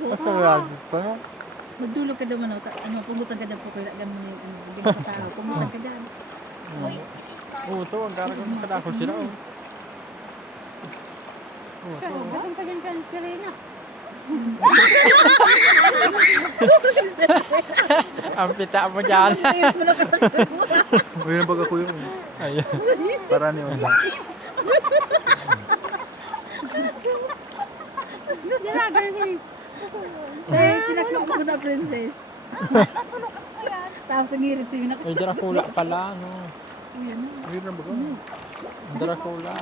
Masarap pa no? Magdulog ka daw ano, pungutan ka daw po kaya ganun yung bigyan sa tao. Pungutan ka dyan. Oo, ito. Ang karagong kadakol sila. Oo, ito. Bakit ka dyan Karina? Ang pita mo dyan. Ayun mo na kasakit mo. Mayroon baga ko yung Ayan. para ni Onda. Eh, tinaklong ko na princess. Tapos ang ngirit sa'yo na. Ay, Dracula pala, no? Mayroon baga. Dracula.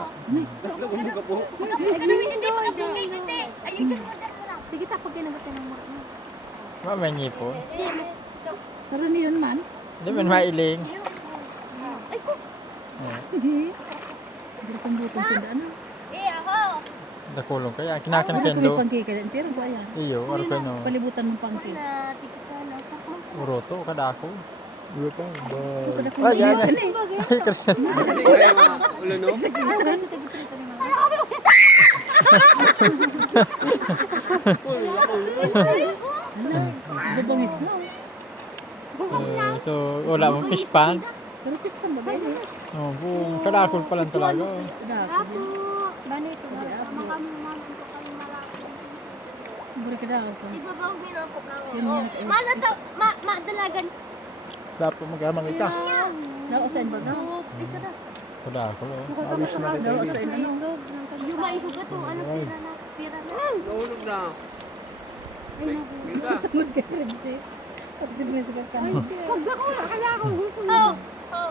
Sige ta, pag kinagot ka ng mura mo. Mamanyi po. Pero niyon man. Hindi man mailing. Hindi kang butong sila ano. Dakulong kaya. Kinakan Ano kayo kami do. pangki ka dyan. Pero ba yan? Iyo, ano ka no? Palibutan mong pangki. Uroto, kadako. Iya pa. Kada kung Ay, yan, iyan yan. eh. Ay, Christian. Ulo no? Babangis na. Ito, wala mong fish pan. Pero kistan ba ba yun? Oh, buong kadakol pa lang talaga. Kadako. Bano ito? Tama kami naman ito kayo malaki. Buri kadako. Ibabaw mo na po lang. Yun yan. Mana to, madalagan. Dapat magamang ita. Nausain ba ka? Ito na. Kadakol, oh. Nausain ano? Yung maisugat to, ano pira na. Nahulog na. Tungod ka princess. At si princess ka. Pag ako, kaya ako gusto mo. Oh, oh.